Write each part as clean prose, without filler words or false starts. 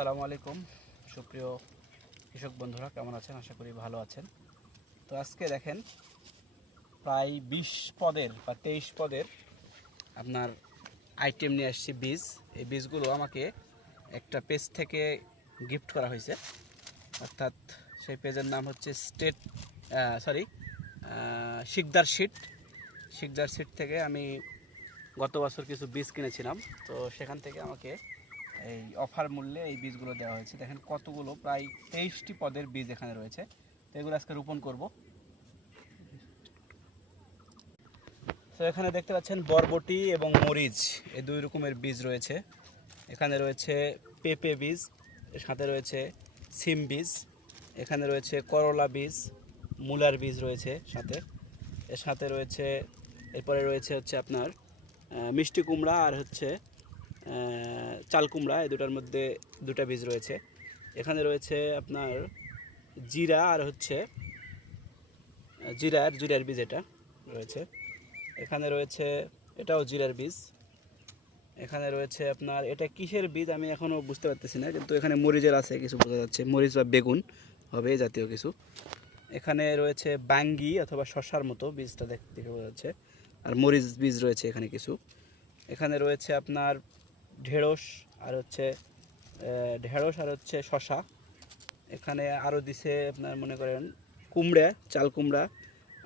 আসসালামু আলাইকুম সুপ্রিয় কৃষক বন্ধুরা, কেমন আছেন? আশা করি ভালো আছেন। তো আজকে দেখেন প্রায় 20 পদের বা 23 পদের আপনার আইটেম নিয়ে আসছি বীজ। এই বীজগুলো আমাকে একটা পেজ থেকে গিফট করা হয়েছে, অর্থাৎ সেই পেজের নাম হচ্ছে শিকদার সিট থেকে আমি গত বছর কিছু বীজ কিনেছিলাম। তো সেখান থেকে আমাকে এই অফার মূল্যে এই বীজগুলো দেওয়া হয়েছে। দেখেন কতগুলো, প্রায় 23টি পদের বীজ এখানে রয়েছে। তো এগুলো আজকে রোপণ করব। তো এখানে দেখতে পাচ্ছেন বরবটি এবং মরিচ, এই দুই রকমের বীজ রয়েছে। এখানে রয়েছে পেঁপে বীজ, এর সাথে রয়েছে সিম বীজ, এখানে রয়েছে করলা বীজ, মূলার বীজ রয়েছে সাথে। এর সাথে রয়েছে, এরপরে রয়েছে হচ্ছে আপনার মিষ্টি কুমড়া আর হচ্ছে চাল কুমড়া, এই দুটার মধ্যে দুটা বীজ রয়েছে। এখানে রয়েছে আপনার জিরা আর হচ্ছে জিরার বীজ এটা রয়েছে। এখানে রয়েছে, এটাও জিরার বীজ। এখানে রয়েছে আপনার, এটা কিসের বীজ আমি এখনও বুঝতে পারতেছি না, কিন্তু এখানে মরিচের আছে কিছু বোঝা যাচ্ছে, মরিচ বা বেগুন হবে এই জাতীয় কিছু। এখানে রয়েছে বাঙ্গি অথবা শশার মতো বীজটা দেখে বোঝা যাচ্ছে, আর মরিচ বীজ রয়েছে এখানে কিছু। এখানে রয়েছে আপনার ঢেঁড়স আর হচ্ছে শশা। এখানে আরও দিছে আপনার মনে করেন কুমড়া, চাল কুমড়া,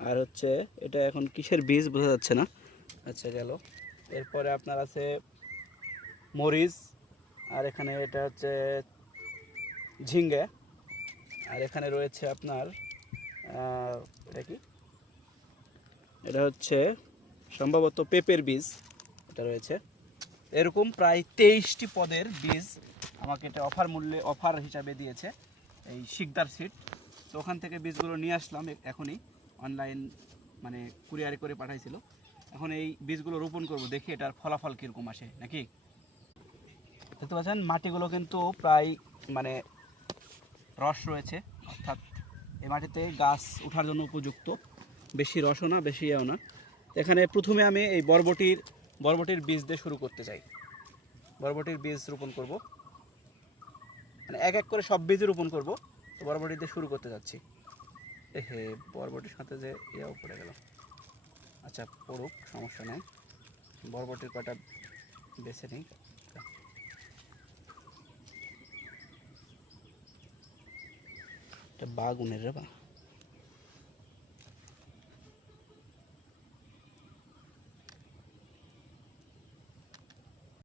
আর হচ্ছে এটা এখন কিসের বীজ বোঝা যাচ্ছে না। আচ্ছা গেল। এরপরে আপনার আছে মরিচ, আর এখানে এটা হচ্ছে ঝিঙ্গে, আর এখানে রয়েছে আপনার এটা কি, এটা হচ্ছে সম্ভবত পেঁপের বীজ এটা রয়েছে। এরকম প্রায় 23টি পদের বীজ আমাকে এটা অফার হিসাবে দিয়েছে এই শিকদার সিট। তো ওখান থেকে বীজগুলো নিয়ে আসলাম এখনই, অনলাইন মানে কুরিয়ারে করে পাঠাইছিল। এখন এই বীজগুলো রোপণ করব, দেখি এটার ফলাফল কীরকম আসে নাকি। দেখতে পাচ্ছেন মাটিগুলো কিন্তু প্রায় মানে রস রয়েছে, অর্থাৎ এই মাটিতে গাছ ওঠার জন্য উপযুক্ত, বেশি রসও না বেশি ইয়েও না। এখানে প্রথমে আমি এই বরবটির বীজ দিয়ে শুরু করতে চাই। বরবটির বীজ রোপণ করব, মানে এক এক করে সব বীজই রোপণ করব। তো বরবটি দিয়ে শুরু করতে যাচ্ছি। হে, বরবটির সাথে যে ইয়াও পড়ে গেল। আচ্ছা পড়ুক, সমস্যা নেই। বরবটির কটা বেছে নিই। এটা বাগুনের রে বা।